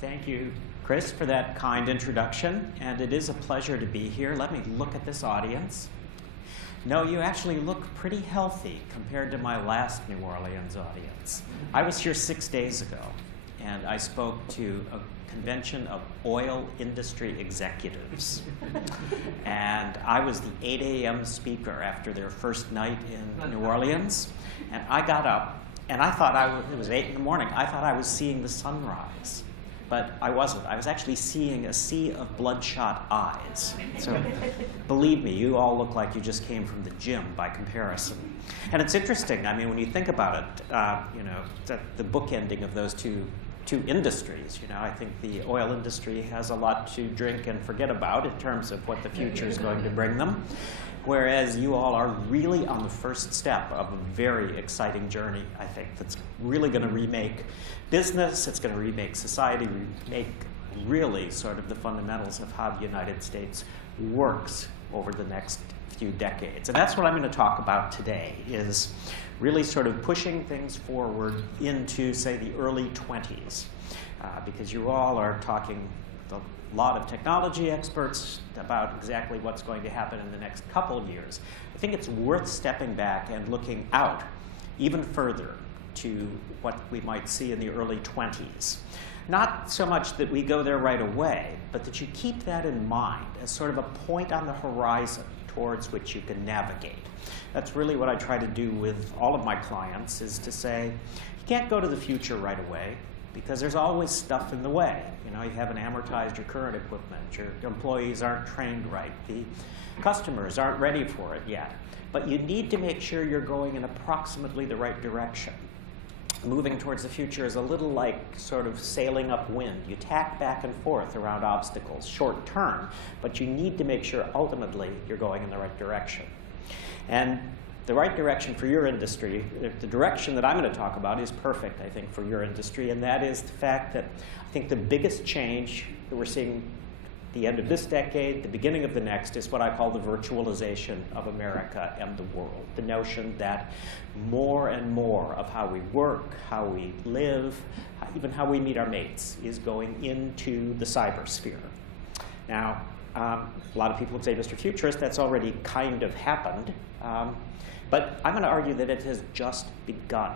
Thank you, Chris, for that kind introduction. And it is a pleasure to be here. Let me look at this audience. No, you actually look pretty healthy compared to my last New Orleans audience. I was here 6 days ago, and I spoke to a convention of oil industry executives. And I was the 8 a.m. speaker after their first night in New Orleans. And I got up, and I thought it was 8 in the morning. I thought I was seeing the sunrise. But I wasn't. I was actually seeing a sea of bloodshot eyes. So believe me, you all look like you just came from the gym by comparison. And it's interesting. I mean, when you think about it, the bookending of those two industries. I think the oil industry has a lot to drink and forget about in terms of what the future is going to bring them. Whereas you all are really on the first step of a very exciting journey, I think, that's really going to remake business, it's going to remake society, remake really sort of the fundamentals of how the United States works over the next few decades. And that's what I'm going to talk about today, is really sort of pushing things forward into, say, the early 20s. Because you all are talking a lot of technology experts about exactly what's going to happen in the next couple of years. I think it's worth stepping back and looking out even further to what we might see in the early 20s. Not so much that we go there right away, but that you keep that in mind as sort of a point on the horizon towards which you can navigate. That's really what I try to do with all of my clients, is to say, you can't go to the future right away, because there's always stuff in the way. You haven't amortized your current equipment, your employees aren't trained right, the customers aren't ready for it yet. But you need to make sure you're going in approximately the right direction. Moving towards the future is a little like sort of sailing upwind. You tack back and forth around obstacles, short term, but you need to make sure ultimately you're going in the right direction. And the right direction for your industry, the direction that I'm going to talk about, is perfect, I think, for your industry, and that is the fact that I think the biggest change that we're seeing at the end of this decade, the beginning of the next, is what I call the virtualization of America and the world. The notion that more and more of how we work, how we live, even how we meet our mates, is going into the cybersphere. Now, a lot of people would say, Mr. Futurist, that's already kind of happened. But I'm going to argue that it has just begun,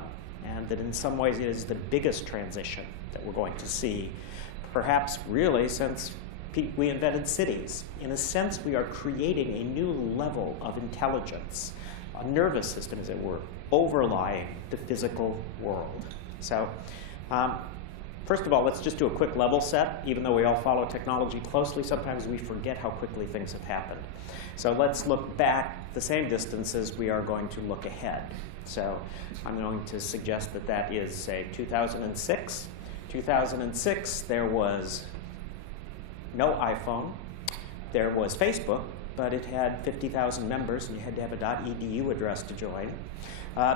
and that in some ways it is the biggest transition that we're going to see, perhaps really since we invented cities. In a sense, we are creating a new level of intelligence, a nervous system, as it were, overlying the physical world. So first of all, let's just do a quick level set. Even though we all follow technology closely, sometimes we forget how quickly things have happened. So let's look back the same distance as we are going to look ahead. So I'm going to suggest that that is, say, 2006. 2006, there was no iPhone. There was Facebook, but it had 50,000 members, and you had to have a .edu address to join.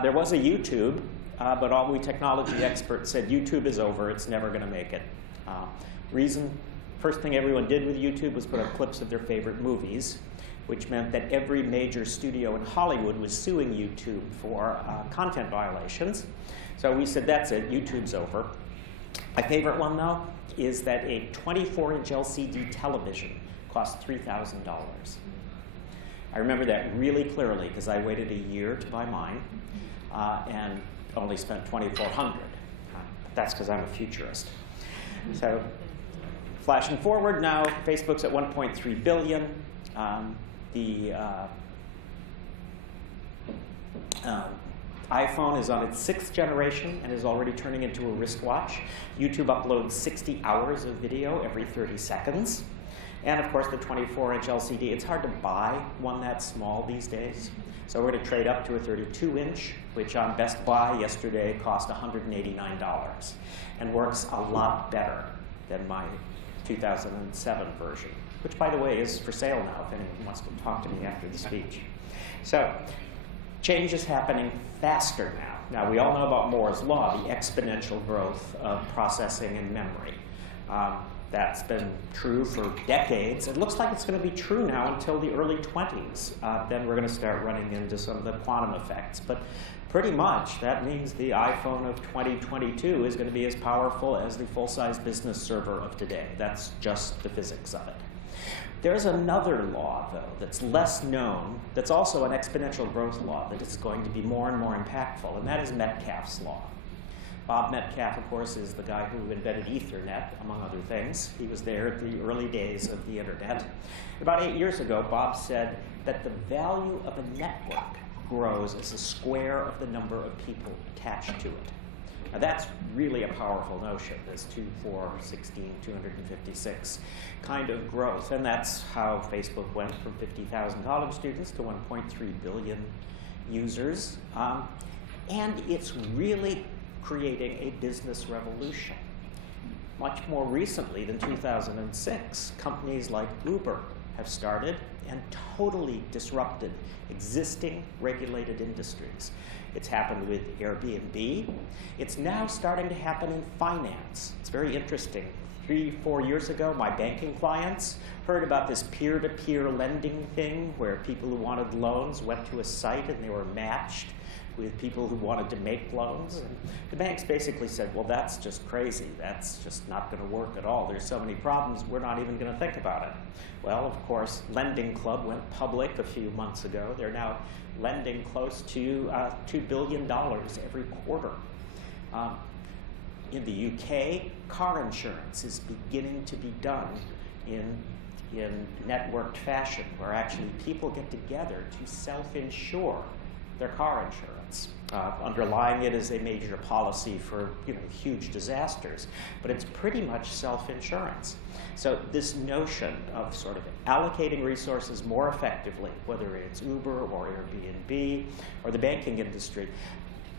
There was a YouTube, but all we technology experts said YouTube is over, it's never going to make it. First thing everyone did with YouTube was put up clips of their favorite movies, which meant that every major studio in Hollywood was suing YouTube for content violations. So we said, that's it, YouTube's over. My favorite one, though, is that a 24-inch LCD television cost $3,000. I remember that really clearly, because I waited a year to buy mine and only spent $2,400. That's because I'm a futurist. So flashing forward now, Facebook's at 1.3 billion. The iPhone is on its 6th generation and is already turning into a wristwatch. YouTube uploads 60 hours of video every 30 seconds. And of course, the 24-inch LCD. It's hard to buy one that small these days. So we're going to trade up to a 32-inch, which on Best Buy yesterday cost $189 and works a lot better than my 2007 version, which, by the way, is for sale now if anyone wants to talk to me after the speech. So change is happening faster now. Now, we all know about Moore's law, the exponential growth of processing and memory. That's been true for decades. It looks like it's going to be true now until the early 20s. Then we're going to start running into some of the quantum effects. But Pretty much, that means the iPhone of 2022 is going to be as powerful as the full-size business server of today. That's just the physics of it. There's another law, though, that's less known, that's also an exponential growth law that is going to be more and more impactful, and that is Metcalfe's law. Bob Metcalfe, of course, is the guy who invented Ethernet, among other things. He was there at the early days of the internet. About 8 years ago, Bob said that the value of a network grows as a square of the number of people attached to it. Now that's really a powerful notion, this 2, 4, 16, 256 kind of growth. And that's how Facebook went from 50,000 college students to 1.3 billion users. And it's really creating a business revolution. Much more recently than 2006, companies like Uber have started and totally disrupted existing regulated industries. It's happened with Airbnb. It's now starting to happen in finance. It's very interesting. 3, 4 years ago, my banking clients heard about this peer-to-peer lending thing where people who wanted loans went to a site and they were matched with people who wanted to make loans. And the banks basically said, well, that's just crazy. That's just not going to work at all. There's so many problems, we're not even going to think about it. Well, of course, Lending Club went public a few months ago. They're now lending close to $2 billion every quarter. In the UK, car insurance is beginning to be done in networked fashion, where actually people get together to self-insure their car insurance. Underlying it is a major policy for huge disasters, but it's pretty much self-insurance. So this notion of sort of allocating resources more effectively, whether it's Uber or Airbnb or the banking industry,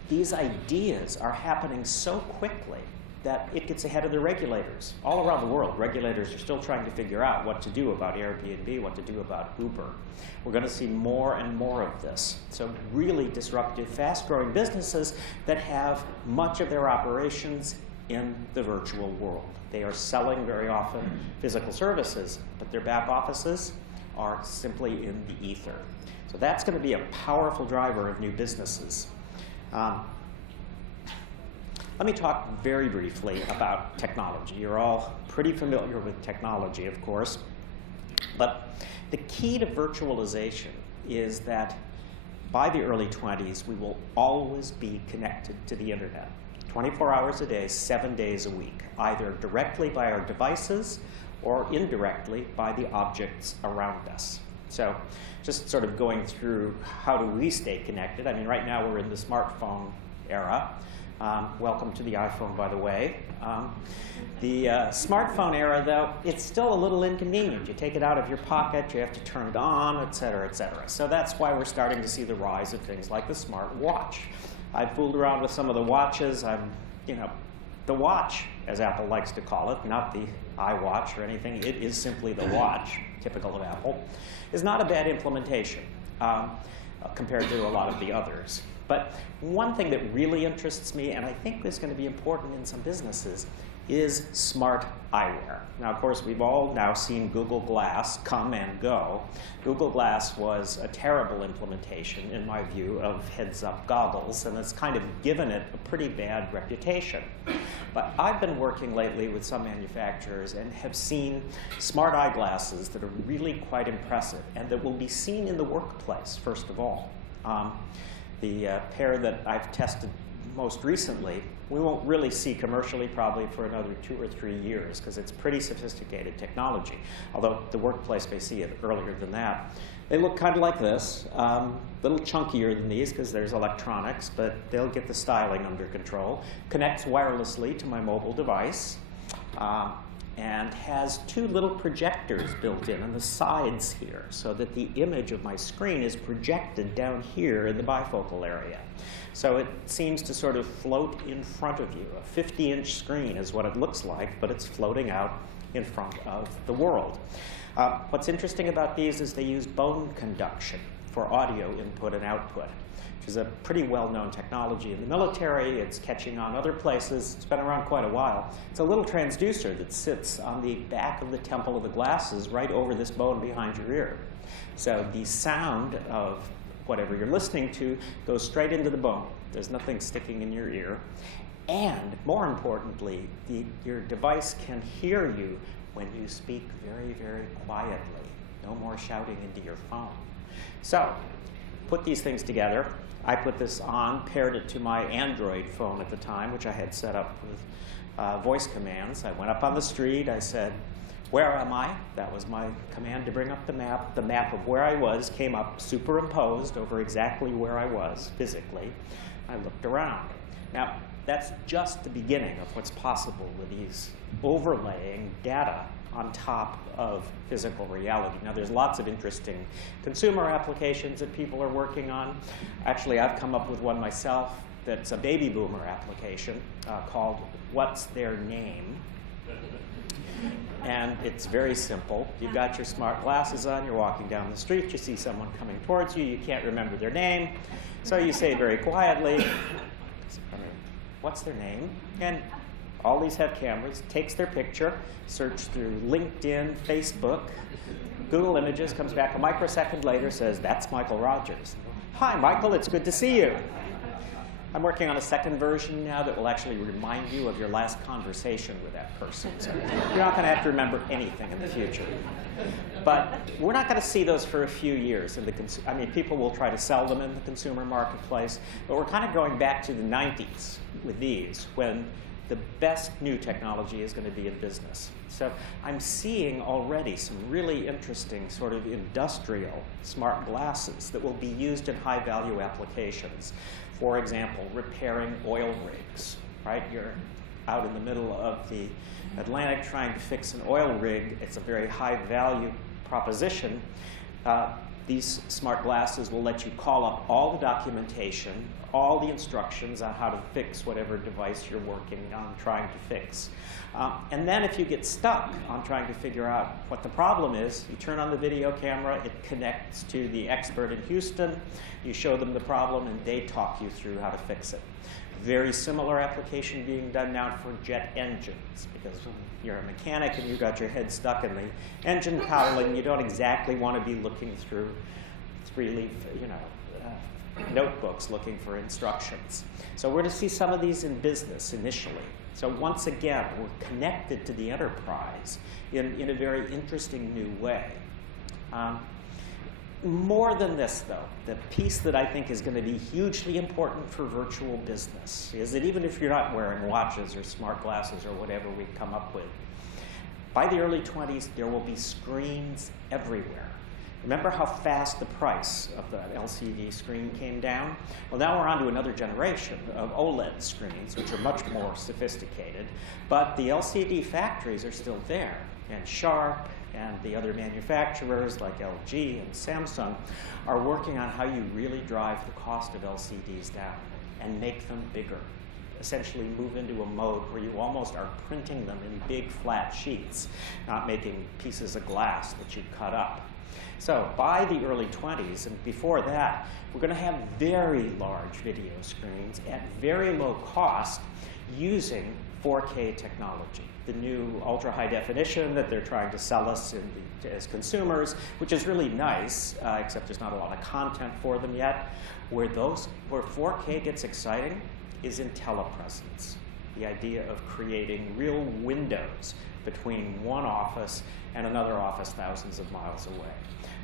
these ideas are happening so quickly that it gets ahead of the regulators. All around the world, regulators are still trying to figure out what to do about Airbnb, what to do about Uber. We're going to see more and more of this. So really disruptive, fast-growing businesses that have much of their operations in the virtual world. They are selling very often physical services, but their back offices are simply in the ether. So that's going to be a powerful driver of new businesses. Let me talk very briefly about technology. You're all pretty familiar with technology, of course. But the key to virtualization is that by the early 20s, we will always be connected to the internet, 24 hours a day, 7 days a week, either directly by our devices or indirectly by the objects around us. So just sort of going through how do we stay connected. I mean, right now we're in the smartphone era. Welcome to the iPhone, by the way. The smartphone era, though, it's still a little inconvenient. You take it out of your pocket, you have to turn it on, et cetera, et cetera. So that's why we're starting to see the rise of things like the smart watch. I've fooled around with some of the watches. The watch, as Apple likes to call it, not the iWatch or anything, it is simply the watch, typical of Apple, is not a bad implementation compared to a lot of the others. But one thing that really interests me, and I think is going to be important in some businesses, is smart eyewear. Now, of course, we've all now seen Google Glass come and go. Google Glass was a terrible implementation, in my view, of heads-up goggles, and it's kind of given it a pretty bad reputation. But I've been working lately with some manufacturers and have seen smart eyeglasses that are really quite impressive and that will be seen in the workplace, first of all. The pair that I've tested most recently, we won't really see commercially probably for another 2 or 3 years because it's pretty sophisticated technology, although the workplace may see it earlier than that. They look kind of like this, a little chunkier than these because there's electronics, but they'll get the styling under control. Connects wirelessly to my mobile device. And has 2 little projectors built in on the sides here so that the image of my screen is projected down here in the bifocal area. So it seems to sort of float in front of you. A 50-inch screen is what it looks like, but it's floating out in front of the world. What's interesting about these is they use bone conduction for audio input and output, which is a pretty well-known technology in the military. It's catching on other places. It's been around quite a while. It's a little transducer that sits on the back of the temple of the glasses right over this bone behind your ear. So the sound of whatever you're listening to goes straight into the bone. There's nothing sticking in your ear. And more importantly, your device can hear you when you speak very, very quietly. No more shouting into your phone. So, put these things together. I put this on, paired it to my Android phone at the time, which I had set up with voice commands. I went up on the street. I said, "Where am I?" That was my command to bring up the map. The map of where I was came up superimposed over exactly where I was physically. I looked around. Now, that's just the beginning of what's possible with these overlaying data on top of physical reality. Now, there's lots of interesting consumer applications that people are working on. Actually, I've come up with one myself that's a baby boomer application called What's Their Name? And it's very simple. You've got your smart glasses on, you're walking down the street, you see someone coming towards you, you can't remember their name, so you say very quietly, "What's their name?" And all these have cameras, takes their picture, search through LinkedIn, Facebook, Google Images, comes back a microsecond later, says, "That's Michael Rogers." "Hi, Michael, it's good to see you." I'm working on a second version now that will actually remind you of your last conversation with that person. So you're not going to have to remember anything in the future. But we're not going to see those for a few years. I mean, people will try to sell them in the consumer marketplace, but we're kind of going back to the 90s with these, when the best new technology is going to be in business. So I'm seeing already some really interesting sort of industrial smart glasses that will be used in high-value applications. For example, repairing oil rigs, right? You're out in the middle of the Atlantic trying to fix an oil rig. It's a very high-value proposition. These smart glasses will let you call up all the documentation, all the instructions on how to fix whatever device you're working on trying to fix. And then if you get stuck on trying to figure out what the problem is, you turn on the video camera, it connects to the expert in Houston, you show them the problem, and they talk you through how to fix it. Very similar application being done now for jet engines, because when you're a mechanic and you've got your head stuck in the engine cowling, you don't exactly want to be looking through three-leaf, notebooks looking for instructions. So we're going to see some of these in business initially. So once again, we're connected to the enterprise in a very interesting new way. More than this, though, the piece that I think is going to be hugely important for virtual business is that even if you're not wearing watches or smart glasses or whatever we come up with, by the early 20s, there will be screens everywhere. Remember how fast the price of the LCD screen came down? Well, now we're on to another generation of OLED screens, which are much more sophisticated. But the LCD factories are still there, and Sharp and the other manufacturers like LG and Samsung are working on how you really drive the cost of LCDs down and make them bigger. Essentially move into a mode where you almost are printing them in big flat sheets, not making pieces of glass that you cut up. So by the early 20s, and before that, we're going to have very large video screens at very low cost using 4K technology, the new ultra-high definition that they're trying to sell us as consumers, which is really nice, except there's not a lot of content for them yet. Where 4K gets exciting is in telepresence, the idea of creating real windows between one office and another office thousands of miles away.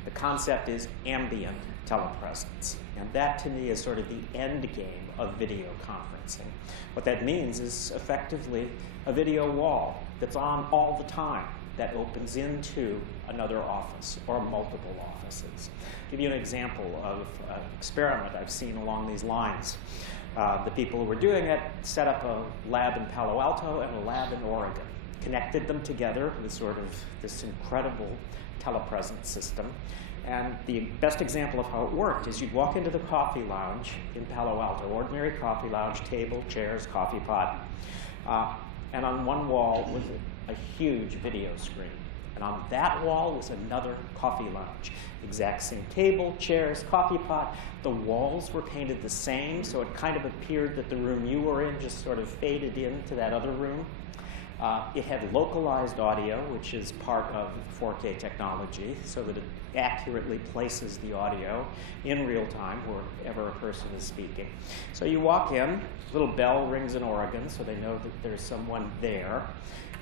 The concept is ambient telepresence, and that to me is sort of the end game of video conferencing. What that means is effectively a video wall that's on all the time that opens into another office or multiple offices. I'll give you an example of an experiment I've seen along these lines. The people who were doing it set up a lab in Palo Alto and a lab in Oregon, connected them together with sort of this incredible telepresence system. And the best example of how it worked is you'd walk into the coffee lounge in Palo Alto, ordinary coffee lounge, table, chairs, coffee pot, and on one wall was a huge video screen. And on that wall was another coffee lounge. Exact same table, chairs, coffee pot. The walls were painted the same, so it kind of appeared that the room you were in just sort of faded into that other room. It had localized audio, which is part of 4K technology, so that it accurately places the audio in real time wherever a person is speaking. So you walk in, little bell rings in Oregon, so they know that there's someone there.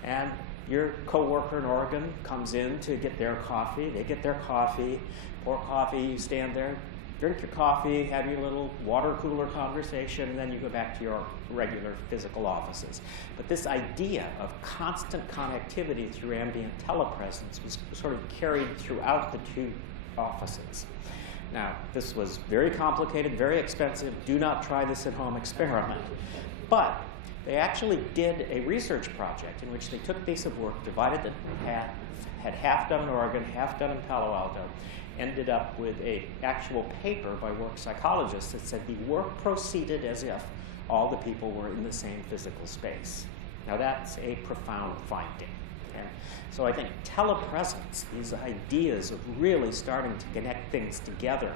And your coworker in Oregon comes in to get their coffee. They get their coffee, pour coffee, you stand there, drink your coffee, have your little water cooler conversation, and then you go back to your regular physical offices. But this idea of constant connectivity through ambient telepresence was sort of carried throughout the two offices. Now, this was very complicated, very expensive. Do not try this at home experiment. But they actually did a research project in which they took a piece of work, divided it in half, had half done in Oregon, half done in Palo Alto, ended up with an actual paper by work psychologists that said the work proceeded as if all the people were in the same physical space. Now that's a profound finding. And so I think telepresence, these ideas of really starting to connect things together,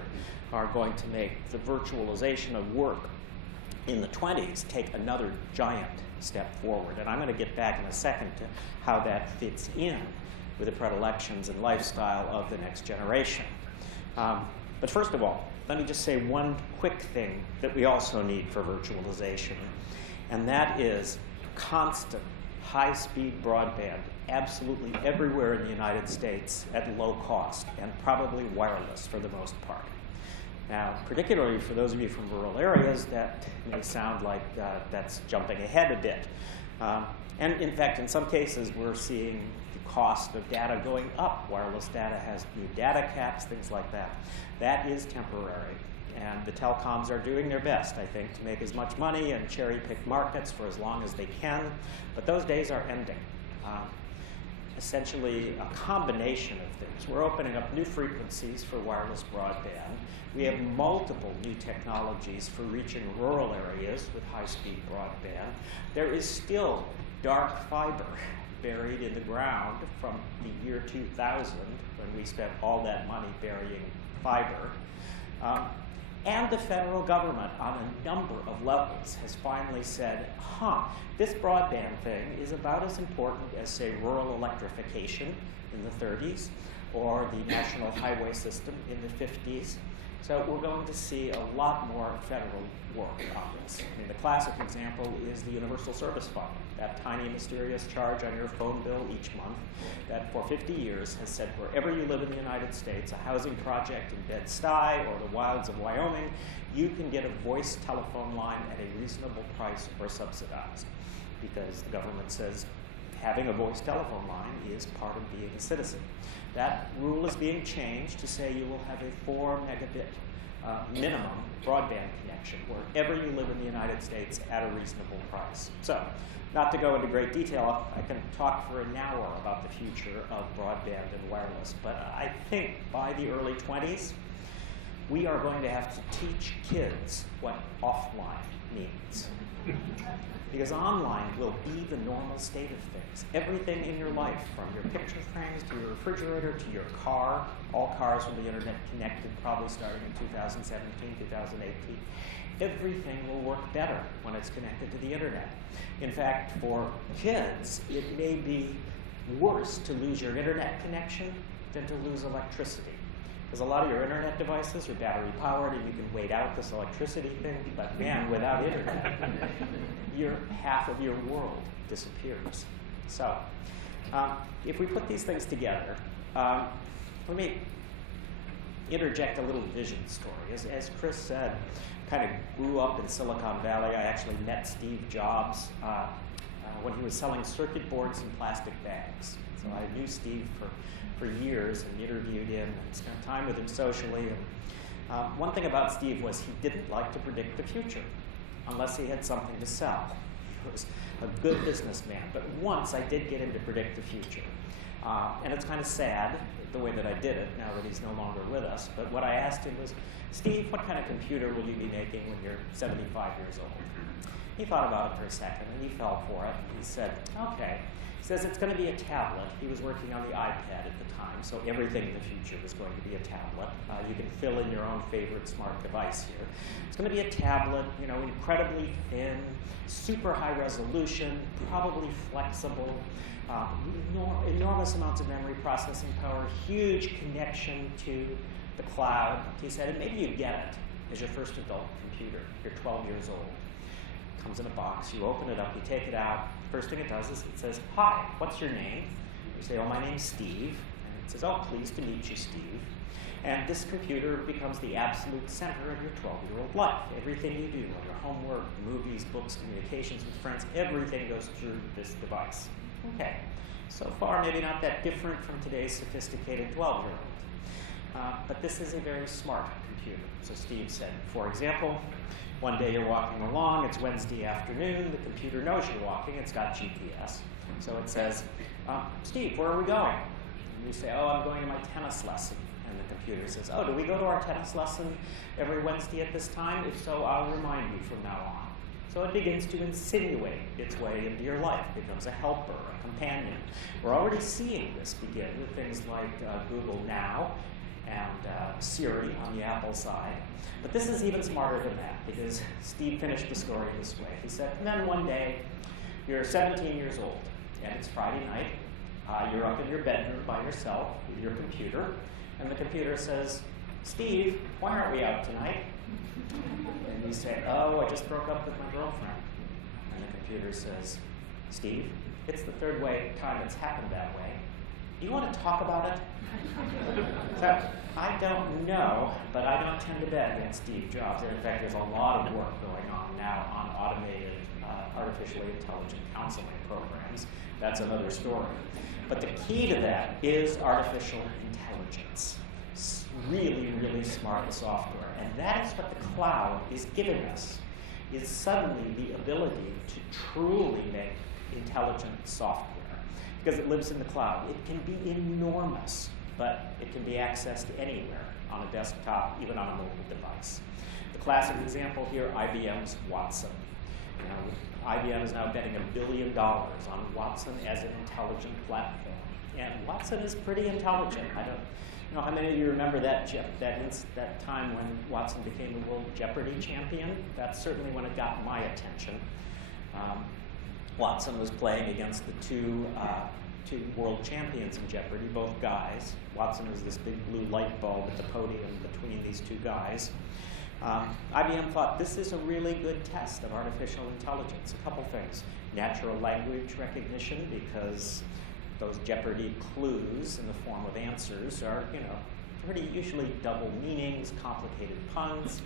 are going to make the virtualization of work in the 20s take another giant step forward. And I'm going to get back in a second to how that fits in with the predilections and lifestyle of the next generation. But first of all, let me just say one quick thing that we also need for virtualization, and that is constant high-speed broadband absolutely everywhere in the United States at low cost, and probably wireless for the most part. Now, particularly for those of you from rural areas, that may sound like that's jumping ahead a bit. And in fact, in some cases, we're seeing the cost of data going up. Wireless data has new data caps, things like that. That is temporary. And the telecoms are doing their best, I think, to make as much money and cherry-pick markets for as long as they can. But those days are ending. Essentially, a combination of things. We're opening up new frequencies for wireless broadband. We have multiple new technologies for reaching rural areas with high-speed broadband. There is still dark fiber buried in the ground from the year 2000, when we spent all that money burying fiber. And the federal government, on a number of levels, has finally said, this broadband thing is about as important as, say, rural electrification in the 30s, or the national highway system in the 50s. So we're going to see a lot more federal work on this. I mean, the classic example is the Universal Service Fund, that tiny, mysterious charge on your phone bill each month that for 50 years has said wherever you live in the United States, a housing project in Bed-Stuy or the wilds of Wyoming, you can get a voice telephone line at a reasonable price or subsidized, because the government says having a voice telephone line is part of being a citizen. That rule is being changed to say you will have a 4 megabit minimum broadband connection wherever you live in the United States at a reasonable price. So, not to go into great detail, I can talk for an hour about the future of broadband and wireless, but I think by the early 20s, we are going to have to teach kids what offline means. Because online will be the normal state of things. Everything in your life, from your picture frames to your refrigerator to your car, all cars will be internet connected probably starting in 2017, 2018. Everything will work better when it's connected to the internet. In fact, for kids, it may be worse to lose your internet connection than to lose electricity. Because a lot of your internet devices are battery powered and you can wait out this electricity thing, but man, without internet, half of your world disappears. So, if we put these things together, let me interject a little vision story. As Chris said, kind of grew up in Silicon Valley. I actually met Steve Jobs when he was selling circuit boards in plastic bags. So I knew Steve for years and interviewed him and spent time with him socially. And one thing about Steve was he didn't like to predict the future unless he had something to sell. He was a good businessman, but once I did get him to predict the future. And it's kind of sad the way that I did it now that he's no longer with us, but what I asked him was, Steve, what kind of computer will you be making when you're 75 years old? He thought about it for a second, and he fell for it. He said, okay. He says it's going to be a tablet. He was working on the iPad at the time, so everything in the future was going to be a tablet. You can fill in your own favorite smart device here. It's going to be a tablet, you know, incredibly thin, super high resolution, probably flexible, enormous amounts of memory processing power, huge connection to the cloud. He said, and maybe you get it as your first adult computer. You're 12 years old. It comes in a box. You open it up. You take it out. First thing it does is it says, hi, what's your name? You say, oh, my name's Steve. And it says, oh, pleased to meet you, Steve. And this computer becomes the absolute center of your 12-year-old life. Everything you do, your homework, movies, books, communications with friends, everything goes through this device. Okay, so far maybe not that different from today's sophisticated 12-year-old. But this is a very smart computer. So Steve said, for example, one day you're walking along, it's Wednesday afternoon, the computer knows you're walking, it's got GPS. So it says, Steve, where are we going? And you say, oh, I'm going to my tennis lesson. And the computer says, oh, do we go to our tennis lesson every Wednesday at this time? If so, I'll remind you from now on. So it begins to insinuate its way into your life. It becomes a helper, a companion. We're already seeing this begin with things like Google Now and Siri on the Apple side. But this is even smarter than that, because Steve finished the story this way. He said, and then one day, you're 17 years old, and it's Friday night. You're up in your bedroom by yourself with your computer, and the computer says, Steve, why aren't we out tonight? And you say, oh, I just broke up with my girlfriend. And the computer says, Steve, it's the third time it's happened that way. Do you want to talk about it? So, I don't know, but I don't tend to bet against Steve Jobs. In fact, there's a lot of work going on now on automated, artificially intelligent counseling programs. That's another story. But the key to that is artificial intelligence. Really, really smart software. And that is what the cloud is giving us, is suddenly the ability to truly make intelligent software. Because it lives in the cloud. It can be enormous, but it can be accessed anywhere on a desktop, even on a mobile device. The classic example here, IBM's Watson. You know, IBM is now betting $1 billion on Watson as an intelligent platform. And Watson is pretty intelligent. I don't know how many of you remember that time when Watson became the World Jeopardy champion. That's certainly when it got my attention. Watson was playing against the two world champions in Jeopardy, both guys. Watson was this big blue light bulb at the podium between these two guys. IBM thought this is a really good test of artificial intelligence. A couple things. Natural language recognition, because those Jeopardy clues in the form of answers are, you know, pretty usually double meanings, complicated puns.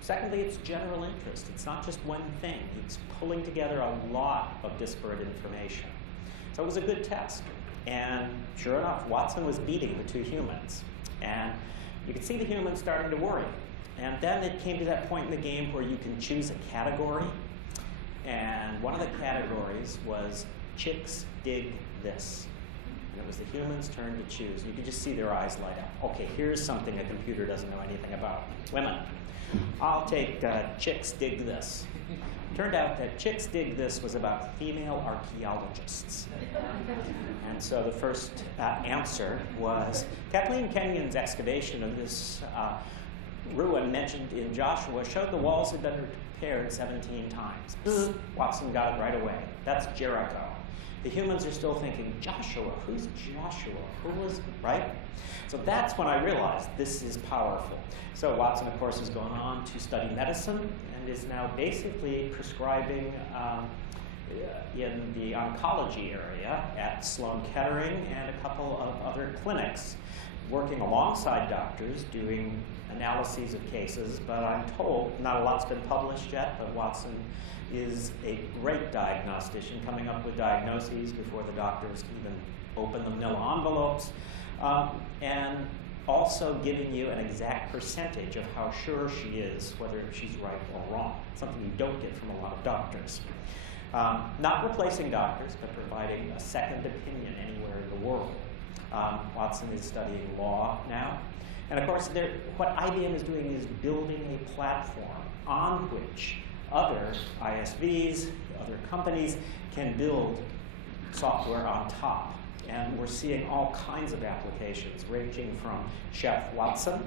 Secondly, it's general interest. It's not just one thing. It's pulling together a lot of disparate information. So it was a good test. And sure enough, Watson was beating the two humans. And you could see the humans starting to worry. And then it came to that point in the game where you can choose a category. And one of the categories was chicks dig this. And it was the humans' turn to choose. You could just see their eyes light up. Okay, here's something a computer doesn't know anything about. Women. I'll take chicks dig this. Turned out that chicks dig this was about female archaeologists. And so the first answer was, Kathleen Kenyon's excavation of this ruin mentioned in Joshua showed the walls had been repaired 17 times. Watson got it right away. That's Jericho. The humans are still thinking, Joshua, who's Joshua? Who was, right? So that's when I realized this is powerful. So Watson, of course, has gone on to study medicine and is now basically prescribing in the oncology area at Sloan Kettering and a couple of other clinics, working alongside doctors, doing analyses of cases. But I'm told not a lot's been published yet, but Watson is a great diagnostician, coming up with diagnoses before the doctors can even open the manila envelopes, and also giving you an exact percentage of how sure she is, whether she's right or wrong, something you don't get from a lot of doctors. Not replacing doctors, but providing a second opinion anywhere in the world. Watson is studying law now. And of course, what IBM is doing is building a platform on which other ISVs, other companies can build software on top. And we're seeing all kinds of applications, ranging from Chef Watson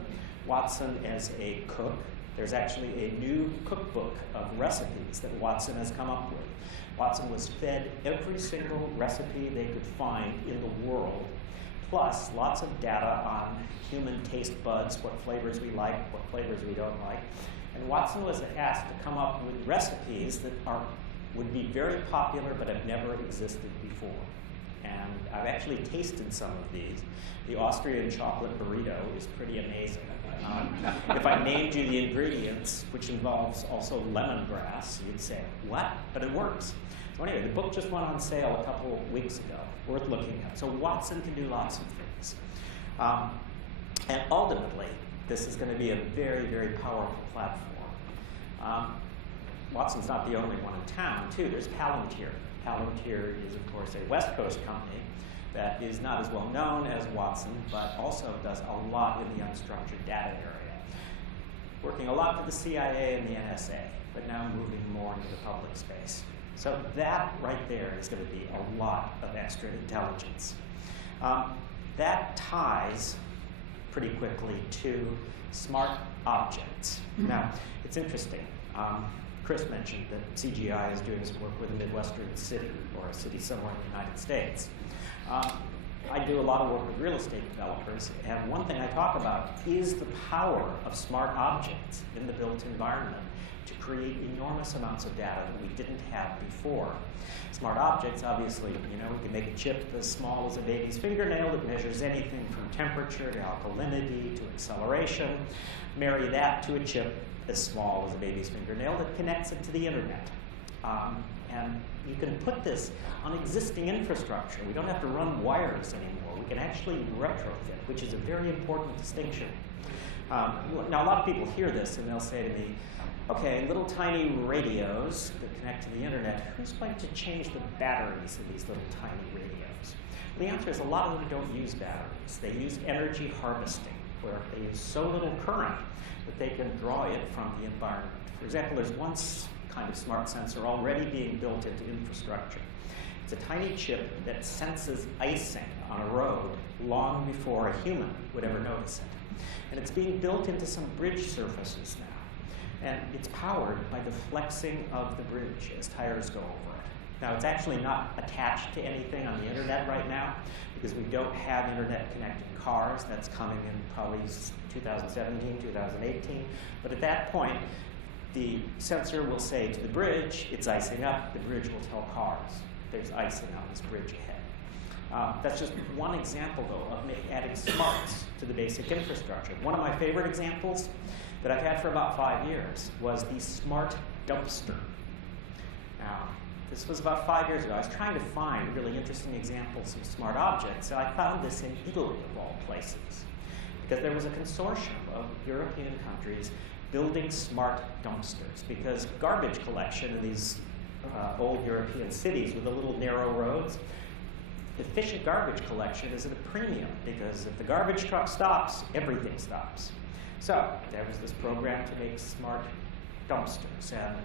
as a cook. There's actually a new cookbook of recipes that Watson has come up with. Watson was fed every single recipe they could find in the world, plus lots of data on human taste buds, what flavors we like, what flavors we don't like. And Watson was asked to come up with recipes that would be very popular but have never existed before. And I've actually tasted some of these. The Austrian chocolate burrito is pretty amazing. If I named you the ingredients, which involves also lemongrass, you'd say, what? But it works. So anyway, the book just went on sale a couple of weeks ago, worth looking at. So Watson can do lots of things. And ultimately, this is going to be a very, very powerful platform. Watson's not the only one in town, too. There's Palantir. Palantir is, of course, a West Coast company that is not as well known as Watson, but also does a lot in the unstructured data area. Working a lot for the CIA and the NSA, but now moving more into the public space. So that right there is going to be a lot of extra intelligence. That ties pretty quickly to smart objects. Now, it's interesting. Chris mentioned that CGI is doing some work with a Midwestern city or a city somewhere in the United States. I do a lot of work with real estate developers, and one thing I talk about is the power of smart objects in the built environment to create enormous amounts of data that we didn't have before. Smart objects, obviously, we can make a chip as small as a baby's fingernail that measures anything from temperature to alkalinity to acceleration. Marry that to a chip as small as a baby's fingernail that connects it to the internet. And you can put this on existing infrastructure. We don't have to run wires anymore. We can actually retrofit, which is a very important distinction. Now, a lot of people hear this and they'll say to me, okay, little tiny radios that connect to the internet, who's going to change the batteries of these little tiny radios? The answer is a lot of them don't use batteries. They use energy harvesting, where they use so little current that they can draw it from the environment. For example, there's one kind of smart sensor already being built into infrastructure. It's a tiny chip that senses icing on a road long before a human would ever notice it. And it's being built into some bridge surfaces now. And it's powered by the flexing of the bridge as tires go over it. Now, it's actually not attached to anything on the internet right now because we don't have internet-connected cars. That's coming in probably 2017, 2018. But at that point, the sensor will say to the bridge, it's icing up. The bridge will tell cars, there's icing on this bridge ahead. That's just one example, though, of adding smarts to the basic infrastructure. One of my favorite examples that I've had for about 5 years was the smart dumpster. Now, this was about 5 years ago. I was trying to find really interesting examples of smart objects, and I found this in Italy, of all places, because there was a consortium of European countries building smart dumpsters, because garbage collection in these old European cities with the little narrow roads, efficient garbage collection is at a premium, because if the garbage truck stops, everything stops. So there was this program to make smart dumpsters, and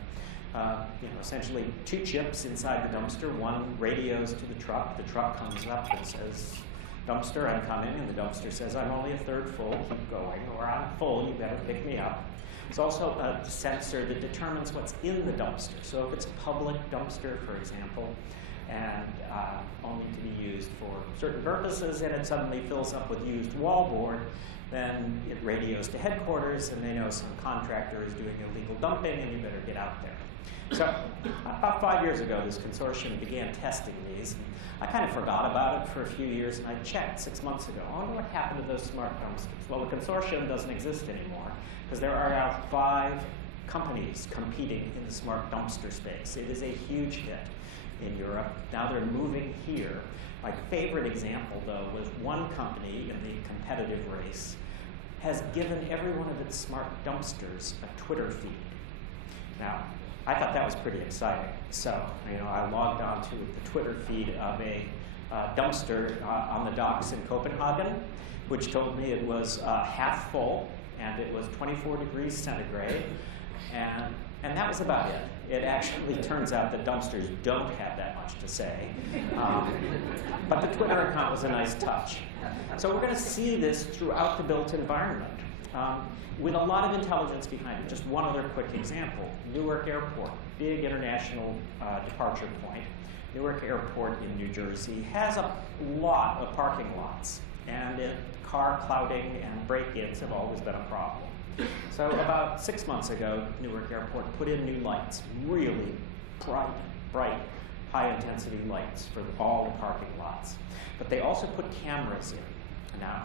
essentially 2 chips inside the dumpster. One radios to the truck comes up and says, dumpster, I'm coming, and the dumpster says, I'm only a third full, keep going, or I'm full, you better pick me up. There's also a sensor that determines what's in the dumpster. So if it's a public dumpster, for example, and only to be used for certain purposes, and it suddenly fills up with used wallboard, then it radios to headquarters, and they know some contractor is doing illegal dumping, and you better get out there. So about 5 years ago, this consortium began testing these. And I kind of forgot about it for a few years, and I checked 6 months ago. I wonder what happened to those smart dumpsters. Well, the consortium doesn't exist anymore, because there are now 5 companies competing in the smart dumpster space. It is a huge hit in Europe. Now they're moving here. My favorite example, though, was one company in the competitive race has given every one of its smart dumpsters a Twitter feed. Now, I thought that was pretty exciting. So, I logged on to the Twitter feed of a dumpster on the docks in Copenhagen, which told me it was half full, and it was 24 degrees centigrade, and And that was about it. It actually turns out that dumpsters don't have that much to say. But the Twitter account was a nice touch. So we're going to see this throughout the built environment with a lot of intelligence behind it. Just one other quick example. Newark Airport, big international departure point. Newark Airport in New Jersey has a lot of parking lots. And car clouding and break-ins have always been a problem. So about 6 months ago, Newark Airport put in new lights, really bright, high-intensity lights for all the parking lots. But they also put cameras in. Now,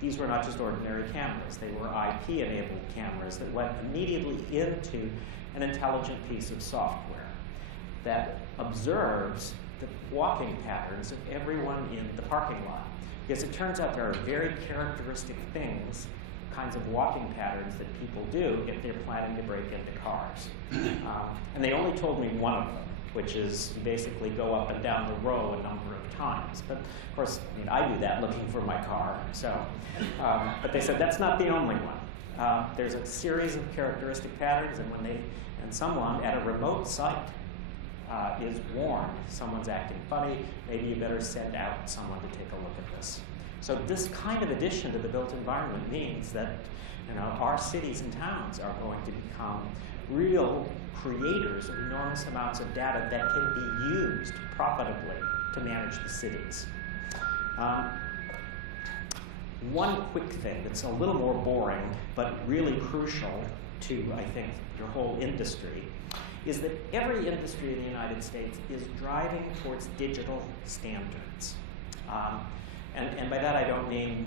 these were not just ordinary cameras. They were IP-enabled cameras that went immediately into an intelligent piece of software that observes the walking patterns of everyone in the parking lot. Because it turns out there are very characteristic things, kinds of walking patterns that people do if they're planning to break into cars. And they only told me one of them, which is basically go up and down the row a number of times. But of course, I mean, I do that looking for my car. So, but they said that's not the only one. There's a series of characteristic patterns, and when someone at a remote site is warned someone's acting funny, maybe you better send out someone to take a look at this. So this kind of addition to the built environment means that our cities and towns are going to become real creators of enormous amounts of data that can be used profitably to manage the cities. One quick thing that's a little more boring, but really crucial to, I think, your whole industry, is that every industry in the United States is driving towards digital standards. And by that I don't mean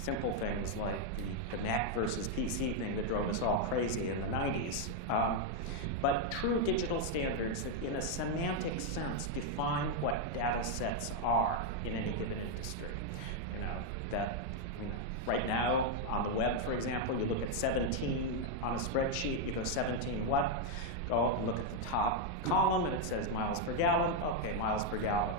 simple things like the Mac versus PC thing that drove us all crazy in the 90s, but true digital standards that in a semantic sense define what data sets are in any given industry. Right now on the web, for example, you look at 17 on a spreadsheet, you go 17 what? Go and look at the top column and it says miles per gallon. Okay, miles per gallon.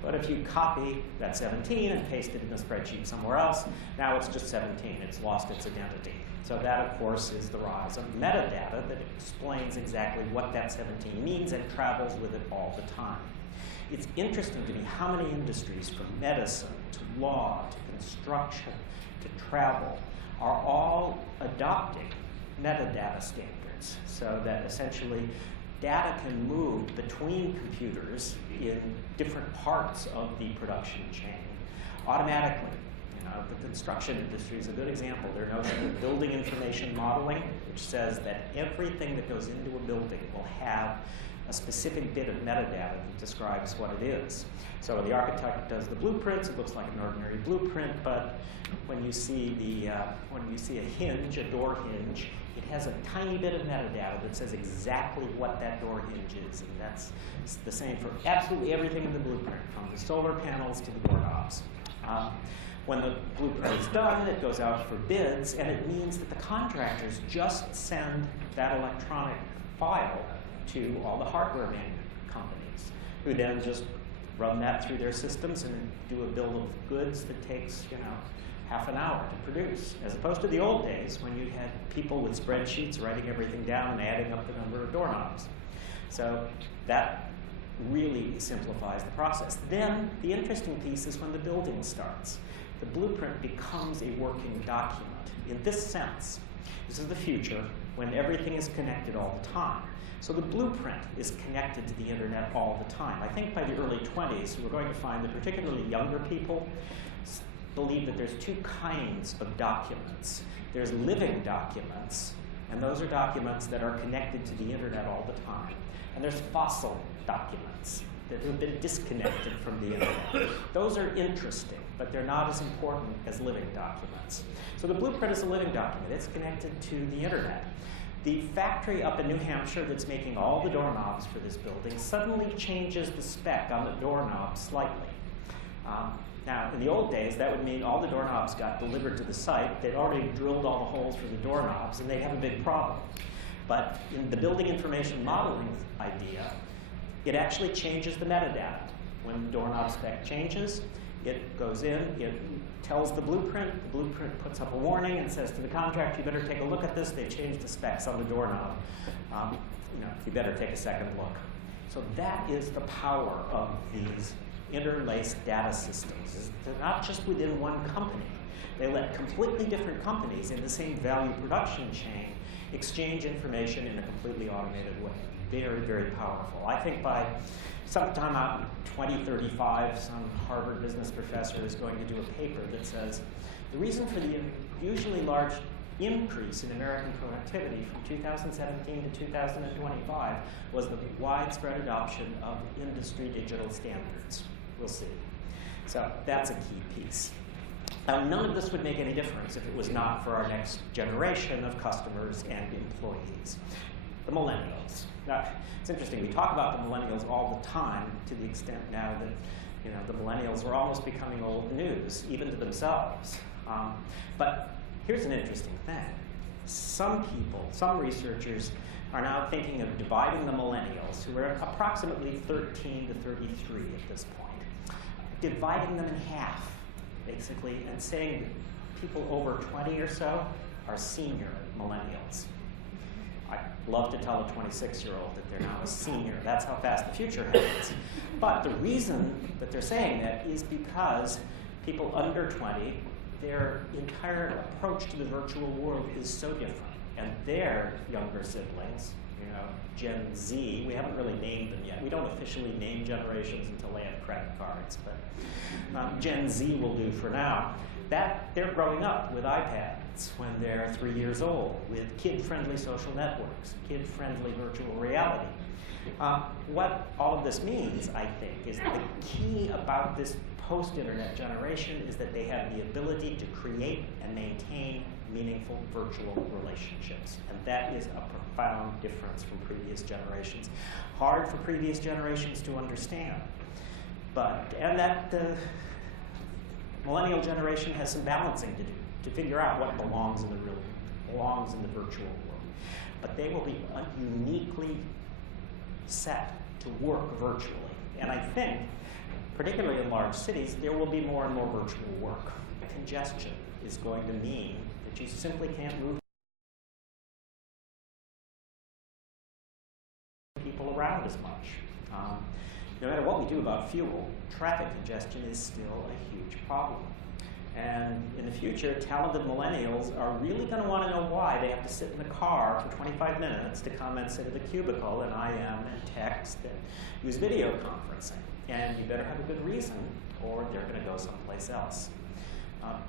But if you copy that 17 and paste it in a spreadsheet somewhere else, now it's just 17. It's lost its identity. So that, of course, is the rise of metadata that explains exactly what that 17 means and travels with it all the time. It's interesting to me how many industries, from medicine to law to construction to travel, are all adopting metadata standards so that essentially data can move between computers in different parts of the production chain automatically. The construction industry is a good example. Their notion of building information modeling, which says that everything that goes into a building will have a specific bit of metadata that describes what it is. So the architect does the blueprints. It looks like an ordinary blueprint, but when you see a hinge, a door hinge, it has a tiny bit of metadata that says exactly what that door hinge is, and that's the same for absolutely everything in the blueprint, from the solar panels to the doorknobs. When the blueprint is done, it goes out for bids, and it means that the contractors just send that electronic file to all the hardware companies, who then just run that through their systems and do a bill of goods that takes, half an hour to produce, as opposed to the old days when you had people with spreadsheets writing everything down and adding up the number of doorknobs. So that really simplifies the process. Then the interesting piece is when the building starts. The blueprint becomes a working document. In this sense, this is the future when everything is connected all the time. So the blueprint is connected to the internet all the time. I think by the early 20s, we're going to find that particularly younger people believe that there's two kinds of documents. There's living documents, and those are documents that are connected to the internet all the time. And there's fossil documents that have been disconnected from the internet. Those are interesting, but they're not as important as living documents. So the blueprint is a living document. It's connected to the internet. The factory up in New Hampshire that's making all the doorknobs for this building suddenly changes the spec on the doorknob slightly. Now, in the old days, that would mean all the doorknobs got delivered to the site. They'd already drilled all the holes for the doorknobs, and they'd have a big problem. But in the building information modeling idea, it actually changes the metadata. When the doorknob spec changes, It goes in, it tells the blueprint puts up a warning and says to the contractor, you better take a look at this. They changed the specs on the doorknob. You better take a second look. So that is the power of these interlaced data systems. They're not just within one company. They let completely different companies in the same value production chain exchange information in a completely automated way. Very, very powerful. I think by sometime out in 2035, some Harvard business professor is going to do a paper that says the reason for the usually large increase in American productivity from 2017 to 2025 was the widespread adoption of industry digital standards. We'll see. So that's a key piece. None of this would make any difference if it was not for our next generation of customers and employees, the millennials. Now, it's interesting, we talk about the millennials all the time to the extent now that the millennials are almost becoming old news, even to themselves. But here's an interesting thing. Some people, some researchers are now thinking of dividing the millennials, who are approximately 13 to 33 at this point, dividing them in half, basically, and saying people over 20 or so are senior millennials. I love to tell a 26-year-old that they're now a senior. That's how fast the future happens. But the reason that they're saying that is because people under 20, their entire approach to the virtual world is so different. And their younger siblings, Gen Z, we haven't really named them yet. We don't officially name generations until they have credit cards, but Gen Z will do for now. They're growing up with iPads when they're 3 years old, with kid-friendly social networks, kid-friendly virtual reality. What all of this means, I think, is the key about this post-internet generation is that they have the ability to create and maintain meaningful virtual relationships. And that is a profound difference from previous generations. Hard for previous generations to understand. And that the millennial generation has some balancing to do to figure out what belongs in the virtual world. But they will be uniquely set to work virtually. And I think, particularly in large cities, there will be more and more virtual work. Congestion is going to mean that you simply can't move people around as much. No matter what we do about fuel, traffic congestion is still a huge problem. And in the future, talented millennials are really going to want to know why they have to sit in the car for 25 minutes to come and sit at the cubicle and IM and text and use video conferencing. And you better have a good reason, or they're going to go someplace else.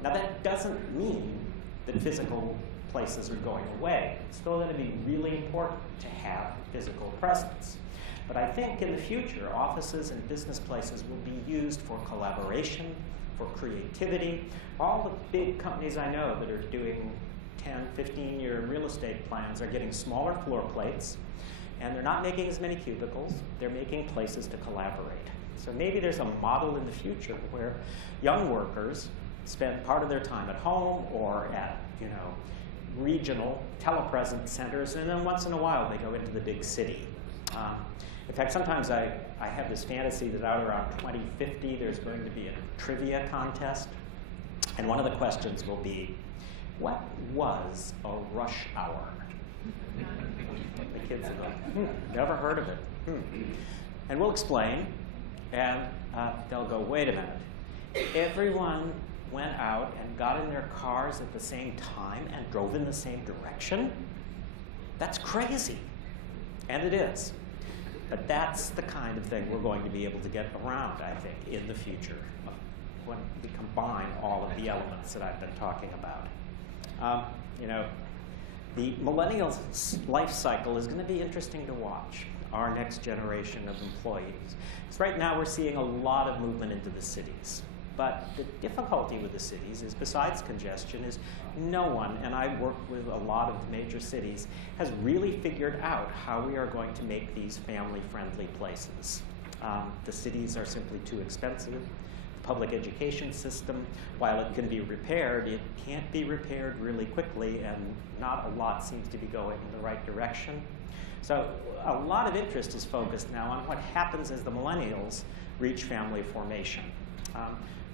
Now, that doesn't mean that physical places are going away. It's still going to be really important to have physical presence. But I think in the future, offices and business places will be used for collaboration, for creativity. All the big companies I know that are doing 10, 15-year real estate plans are getting smaller floor plates, and they're not making as many cubicles. They're making places to collaborate. So maybe there's a model in the future where young workers spend part of their time at home or at regional telepresence centers, and then once in a while they go into the big city. In fact, sometimes I have this fantasy that out around 2050 there's going to be a trivia contest, and one of the questions will be, what was a rush hour? The kids are like, never heard of it. And we'll explain, and they'll go, wait a minute. Everyone went out and got in their cars at the same time and drove in the same direction? That's crazy. And it is. But that's the kind of thing we're going to be able to get around, I think, in the future when we combine all of the elements that I've been talking about. The millennials' life cycle is going to be interesting to watch, our next generation of employees. Because right now we're seeing a lot of movement into the cities. But the difficulty with the cities is, besides congestion, is no one, and I work with a lot of major cities, has really figured out how we are going to make these family-friendly places. The cities are simply too expensive. The public education system, while it can be repaired, it can't be repaired really quickly, and not a lot seems to be going in the right direction. So a lot of interest is focused now on what happens as the millennials reach family formation.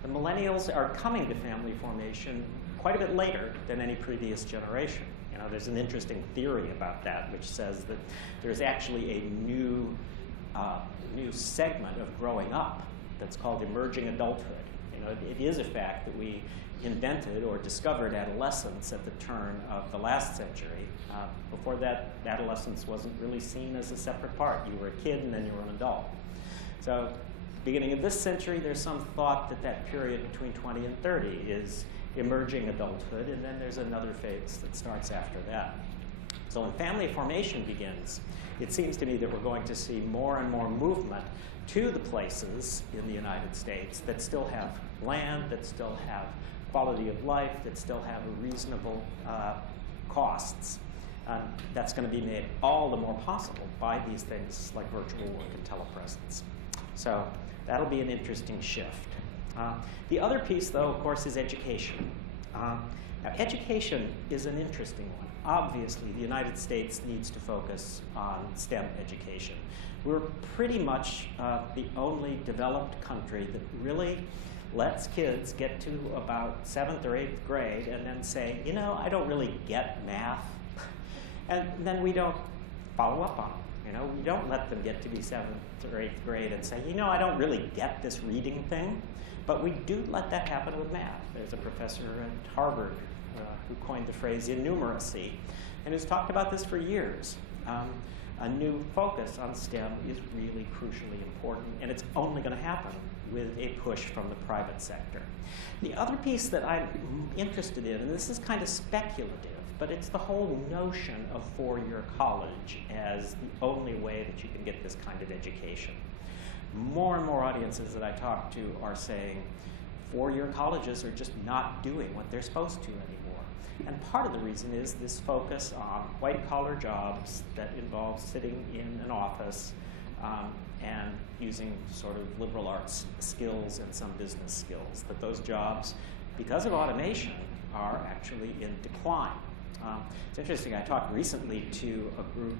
The millennials are coming to family formation quite a bit later than any previous generation. You know, there's an interesting theory about that, which says that there's actually a new segment of growing up that's called emerging adulthood. You know, it is a fact that we invented or discovered adolescence at the turn of the last century. Before that, adolescence wasn't really seen as a separate part. You were a kid and then you were an adult. So, beginning of this century, there's some thought that that period between 20 and 30 is emerging adulthood, and then there's another phase that starts after that. So when family formation begins, it seems to me that we're going to see more and more movement to the places in the United States that still have land, that still have quality of life, that still have reasonable costs. That's going to be made all the more possible by these things like virtual work and telepresence. So that'll be an interesting shift. The other piece, though, of course, is education. Now, education is an interesting one. Obviously, the United States needs to focus on STEM education. We're pretty much the only developed country that really lets kids get to about 7th or 8th grade and then say, you know, I don't really get math. And then we don't follow up on it. You know, we don't let them get to be 7th or 8th grade and say, you know, I don't really get this reading thing. But we do let that happen with math. There's a professor at Harvard who coined the phrase innumeracy and has talked about this for years. A new focus on STEM is really crucially important, and it's only going to happen with a push from the private sector. The other piece that I'm interested in, and this is kind of speculative, but it's the whole notion of four-year college as the only way that you can get this kind of education. More and more audiences that I talk to are saying four-year colleges are just not doing what they're supposed to anymore. And part of the reason is this focus on white-collar jobs that involve sitting in an office and using sort of liberal arts skills and some business skills, that those jobs, because of automation, are actually in decline. It's interesting, I talked recently to a group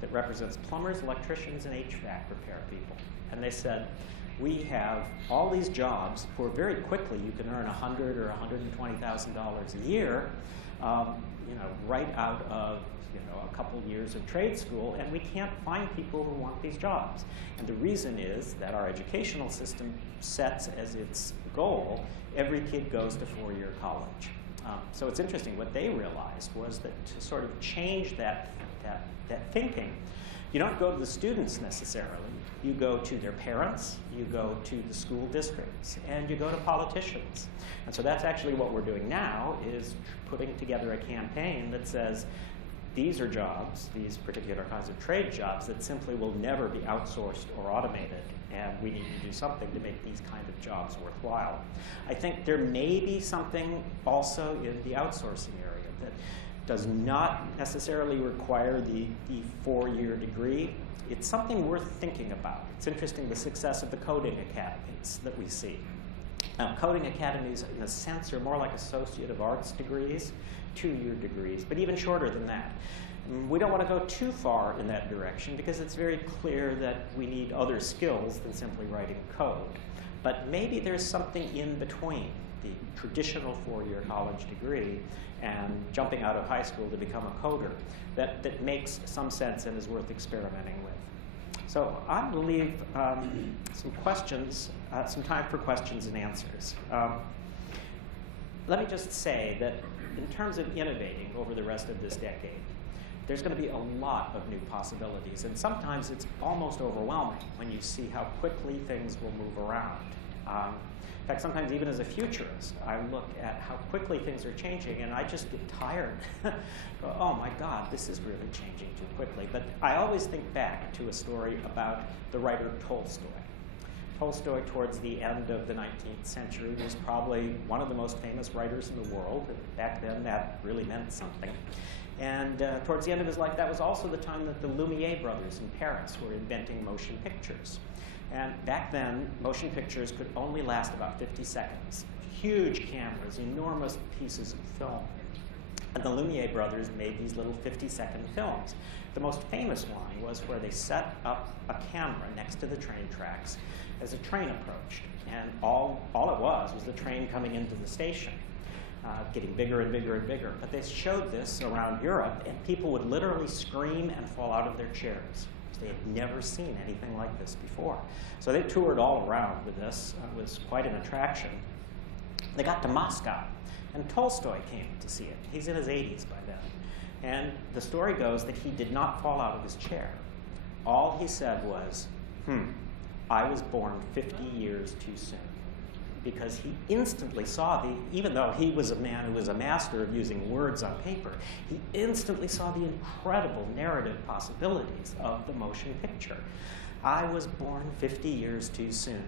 that represents plumbers, electricians, and HVAC repair people. And they said, we have all these jobs where very quickly you can earn $100,000 or $120,000 a year, right out of a couple years of trade school, and we can't find people who want these jobs. And the reason is that our educational system sets as its goal, every kid goes to four-year college. So it's interesting, what they realized was that to sort of change that thinking, you don't go to the students necessarily. You go to their parents, you go to the school districts, and you go to politicians. And so that's actually what we're doing now, is putting together a campaign that says, these are jobs, these particular kinds of trade jobs, that simply will never be outsourced or automated, and we need to do something to make these kind of jobs worthwhile. I think there may be something also in the outsourcing area that does not necessarily require the four-year degree. It's something worth thinking about. It's interesting, the success of the coding academies that we see. Now, coding academies, in a sense, are more like associate of arts degrees, two-year degrees, but even shorter than that. We don't want to go too far in that direction because it's very clear that we need other skills than simply writing code. But maybe there's something in between the traditional four-year college degree and jumping out of high school to become a coder that makes some sense and is worth experimenting with. So I'm going to leave some time for questions and answers. Let me just say that in terms of innovating over the rest of this decade, there's going to be a lot of new possibilities, and sometimes it's almost overwhelming when you see how quickly things will move around. In fact, sometimes even as a futurist, I look at how quickly things are changing, and I just get tired. Oh my God, this is really changing too quickly. But I always think back to a story about the writer Tolstoy. Tolstoy, towards the end of the 19th century, was probably one of the most famous writers in the world. Back then, that really meant something. And towards the end of his life, that was also the time that the Lumiere brothers in Paris were inventing motion pictures. And back then, motion pictures could only last about 50 seconds. Huge cameras, enormous pieces of film. And the Lumiere brothers made these little 50-second films. The most famous one was where they set up a camera next to the train tracks as a train approached. And all it was the train coming into the station, getting bigger and bigger and bigger. But they showed this around Europe, and people would literally scream and fall out of their chairs. They had never seen anything like this before. So they toured all around with this. It was quite an attraction. They got to Moscow, and Tolstoy came to see it. He's in his 80s by then. And the story goes that he did not fall out of his chair. All he said was, I was born 50 years too soon. Because he instantly saw even though he was a man who was a master of using words on paper, he instantly saw the incredible narrative possibilities of the motion picture. I was born 50 years too soon.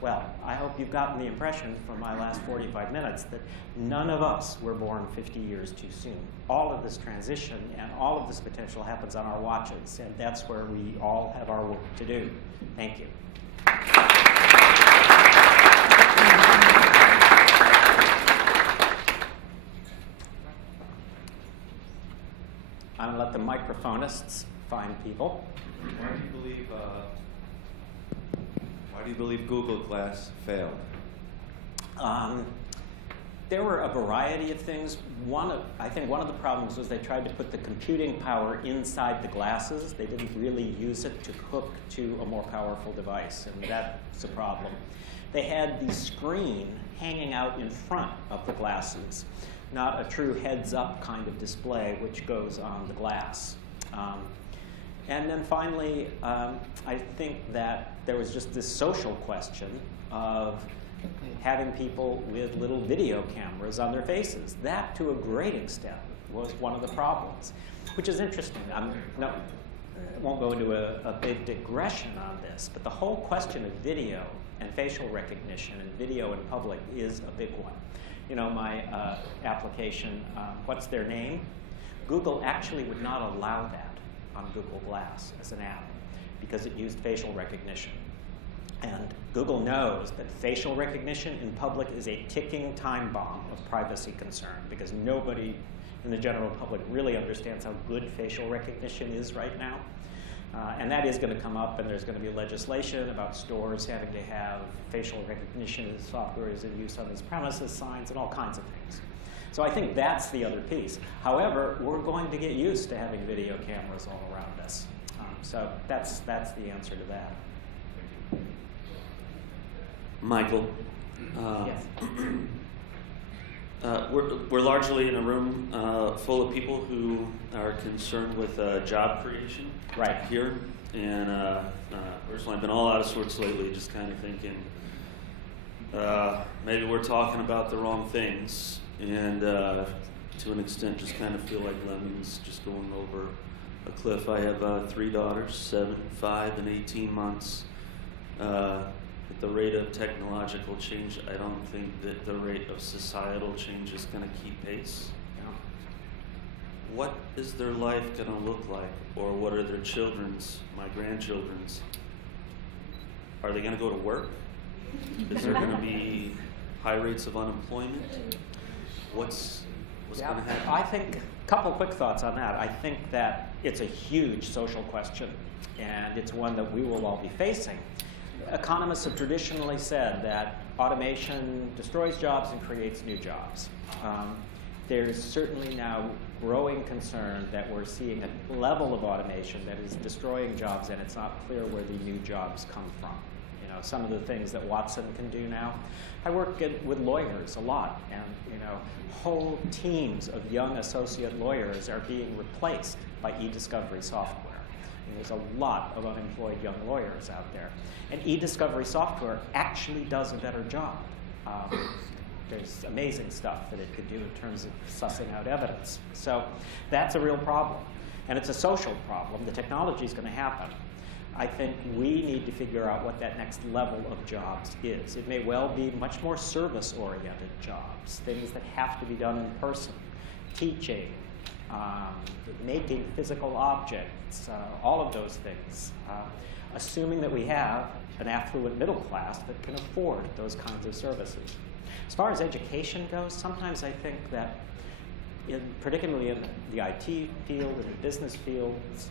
Well, I hope you've gotten the impression from my last 45 minutes that none of us were born 50 years too soon. All of this transition and all of this potential happens on our watches, and that's where we all have our work to do. Thank you. I'm going to let the microphonists find people. Why do you believe Google Glass failed? There were a variety of things. I think one of the problems was they tried to put the computing power inside the glasses. They didn't really use it to hook to a more powerful device, and that's a problem. They had the screen hanging out in front of the glasses, not a true heads-up kind of display which goes on the glass. And then finally, I think that there was just this social question of having people with little video cameras on their faces. That, to a great extent, was one of the problems, which is interesting. I won't go into a big digression on this, but the whole question of video and facial recognition and video in public is a big one. You know, my application, what's their name? Google actually would not allow that on Google Glass as an app because it used facial recognition. And Google knows that facial recognition in public is a ticking time bomb of privacy concern because nobody in the general public really understands how good facial recognition is right now. And that is going to come up, and there's going to be legislation about stores having to have facial recognition software is in use on its premises, signs, and all kinds of things. So I think that's the other piece. However, we're going to get used to having video cameras all around us. So that's the answer to that. Michael, Yes. We're largely in a room full of people who are concerned with job creation Right. here. And personally, I've been all out of sorts lately, just kind of thinking maybe we're talking about the wrong things. And to an extent, just kind of feel like lemmings just going over a cliff. I have 3 daughters, 7, 5, and 18 months. At the rate of technological change, I don't think that the rate of societal change is going to keep pace. Yeah. What is their life going to look like? Or what are their children's, my grandchildren's? Are they going to go to work? Is there going to be high rates of unemployment? What's going to happen? I think a couple quick thoughts on that. I think that it's a huge social question, and it's one that we will all be facing. Economists have traditionally said that automation destroys jobs and creates new jobs. There's certainly now growing concern that we're seeing a level of automation that is destroying jobs, and it's not clear where the new jobs come from. You know, some of the things that Watson can do now. I work with lawyers a lot, and whole teams of young associate lawyers are being replaced by e-discovery software. There's a lot of unemployed young lawyers out there. And e-discovery software actually does a better job. There's amazing stuff that it could do in terms of sussing out evidence. So that's a real problem. And it's a social problem. The technology is going to happen. I think we need to figure out what that next level of jobs is. It may well be much more service-oriented jobs, things that have to be done in person, teaching, making physical objects, all of those things, assuming that we have an affluent middle class that can afford those kinds of services. As far as education goes, sometimes I think that particularly in the IT field and the business fields,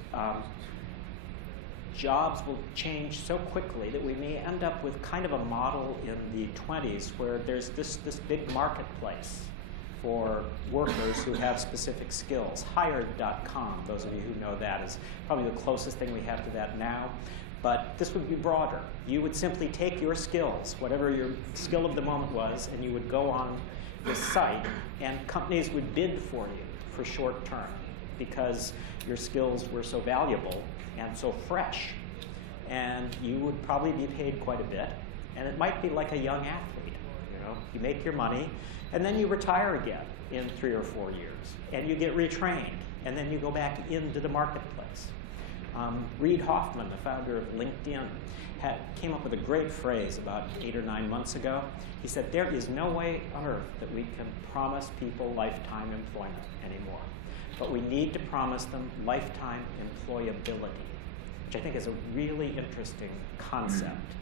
jobs will change so quickly that we may end up with kind of a model in the 20s where there's this big marketplace for workers who have specific skills. Hired.com, those of you who know that, is probably the closest thing we have to that now. But this would be broader. You would simply take your skills, whatever your skill of the moment was, and you would go on this site, and companies would bid for you for short term because your skills were so valuable and so fresh. And you would probably be paid quite a bit. And it might be like a young athlete. You make your money, and then you retire again in 3 or 4 years. And you get retrained, and then you go back into the marketplace. Reid Hoffman, the founder of LinkedIn, came up with a great phrase about 8 or 9 months ago. He said, there is no way on earth that we can promise people lifetime employment anymore. But we need to promise them lifetime employability, which I think is a really interesting concept.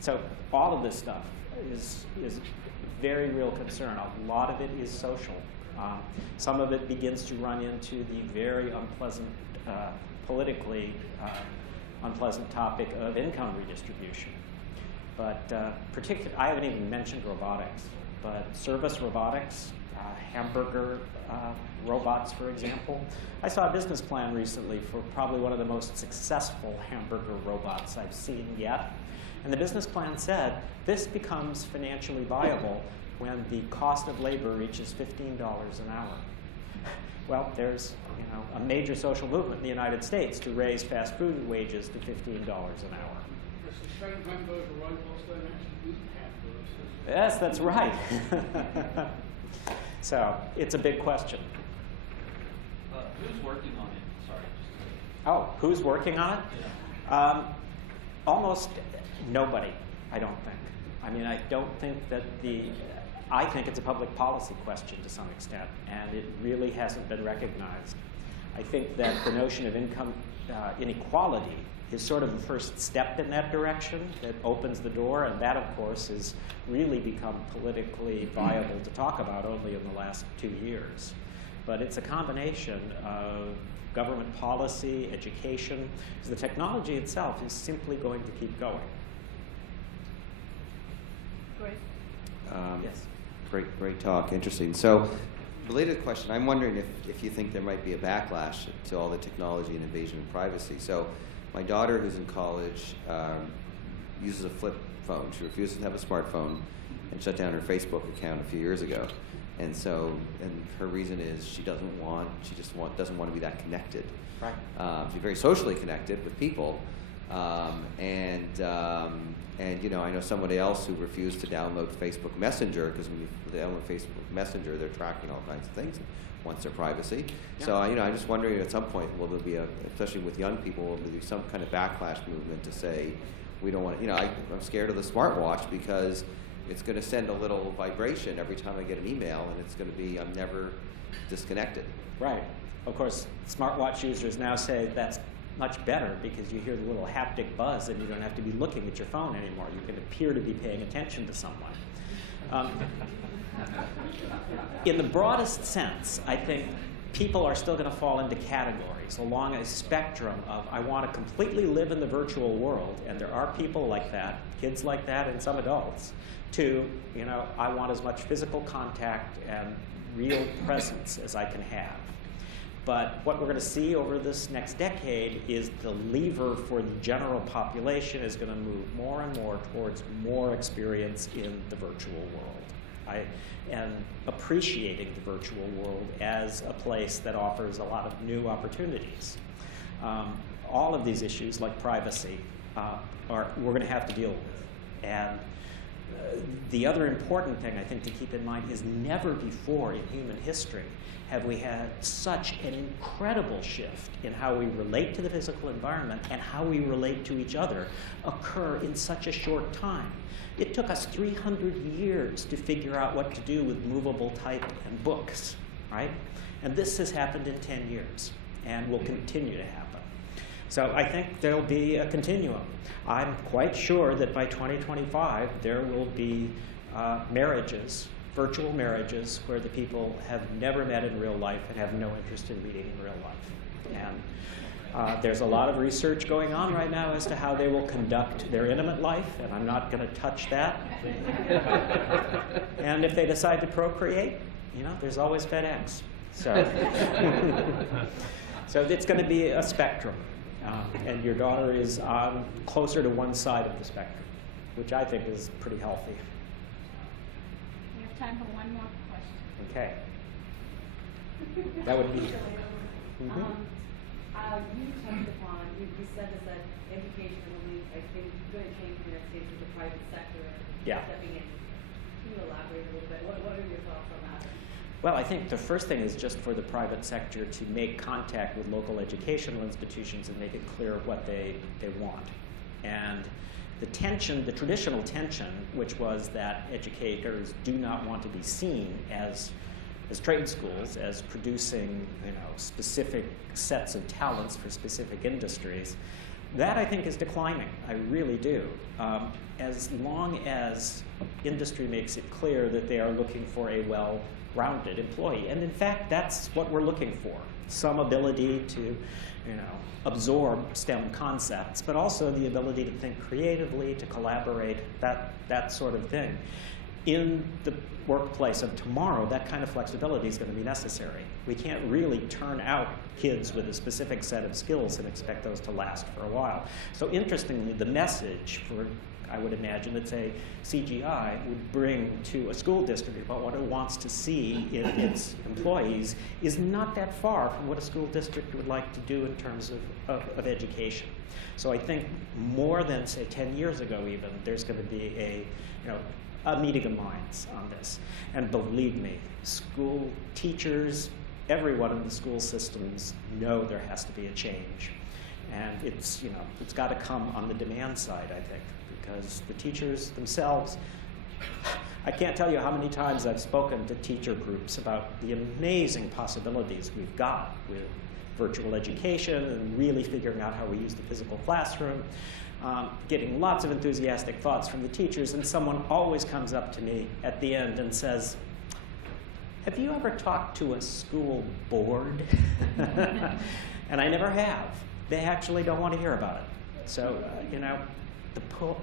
So all of this stuff is very real concern. A lot of it is social. Some of it begins to run into the very unpleasant, politically unpleasant topic of income redistribution. But I haven't even mentioned robotics, but service robotics, hamburger robots, for example. I saw a business plan recently for probably one of the most successful hamburger robots I've seen yet. And the business plan said this becomes financially viable when the cost of labor reaches $15 an hour. Well, there's a major social movement in the United States to raise fast food wages to $15 an hour. Yes, that's right. So it's a big question. Who's working on it? Sorry. Oh, who's working on it? Yeah. Almost nobody, I don't think. I mean, I don't think that I think it's a public policy question to some extent, and it really hasn't been recognized. I think that the notion of income inequality is sort of the first step in that direction that opens the door, and that, of course, has really become politically viable to talk about only in the last 2 years. But it's a combination of government policy, education, because the technology itself is simply going to keep going. Great. Yes. Great talk. Interesting. So, related question. I'm wondering if you think there might be a backlash to all the technology and invasion of privacy. So, my daughter, who's in college, uses a flip phone. She refuses to have a smartphone and shut down her Facebook account a few years ago. And so, and her reason is she doesn't want to be that connected. Right. She's very socially connected with people, and I know somebody else who refused to download Facebook Messenger because when you download Facebook Messenger, they're tracking all kinds of things and wants their privacy. Yeah. So I'm just wondering at some point, will there be especially with young people, will there be some kind of backlash movement to say we don't want to? I'm scared of the smartwatch because it's going to send a little vibration every time I get an email, and it's going to be I'm never disconnected. Right. Of course, smartwatch users now say that's much better because you hear the little haptic buzz and you don't have to be looking at your phone anymore. You can appear to be paying attention to someone. In the broadest sense, I think people are still going to fall into categories along a spectrum of I want to completely live in the virtual world, and there are people like that, kids like that, and some adults, to, I want as much physical contact and real presence as I can have. But what we're going to see over this next decade is the lever for the general population is going to move more and more towards more experience in the virtual world. And appreciating the virtual world as a place that offers a lot of new opportunities. All of these issues, like privacy, we're going to have to deal with. And the other important thing I think to keep in mind is never before in human history have we had such an incredible shift in how we relate to the physical environment and how we relate to each other occur in such a short time. It took us 300 years to figure out what to do with movable type and books, right? And this has happened in 10 years and will continue to happen. So I think there'll be a continuum. I'm quite sure that by 2025 there will be marriages virtual marriages where the people have never met in real life and have no interest in meeting in real life. And there's a lot of research going on right now as to how they will conduct their intimate life, and I'm not going to touch that. And if they decide to procreate, you know, there's always FedEx. So, so it's going to be a spectrum, and your daughter is on closer to one side of the spectrum, which I think is pretty healthy. We have time for one more question. Okay. That would be. You touched upon, you said this, that education will be, I think, going to change in the United States with the private sector Yeah. stepping in. Can you elaborate a little bit? What are your thoughts on that? Well, I think the first thing is just for the private sector to make contact with local educational institutions and make it clear what they want. And the tension, the traditional tension, which was that educators do not want to be seen as trade schools, as producing, you know, specific sets of talents for specific industries, that I think is declining. I really do. As long as industry makes it clear that they are looking for a well-rounded employee, and in fact, that's what we're looking for: some ability to, you know, absorb STEM concepts, but also the ability to think creatively, to collaborate, that sort of thing. In the workplace of tomorrow, that kind of flexibility is going to be necessary. We can't really turn out kids with a specific set of skills and expect those to last for a while. So interestingly, the message for, I would imagine, that say CGI would bring to a school district about what it wants to see in its employees is not that far from what a school district would like to do in terms of education. So I think more than, say, 10 years ago even, there's going to be a meeting of minds on this. And believe me, school teachers, everyone in the school systems know there has to be a change. And it's got to come on the demand side, I think, because the teachers themselves, I can't tell you how many times I've spoken to teacher groups about the amazing possibilities we've got with virtual education and really figuring out how we use the physical classroom. Getting lots of enthusiastic thoughts from the teachers, and someone always comes up to me at the end and says, "Have you ever talked to a school board?" And I never have. They actually don't want to hear about it. So,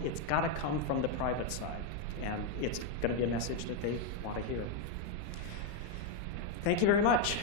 it's got to come from the private side, and it's going to be a message that they want to hear. Thank you very much.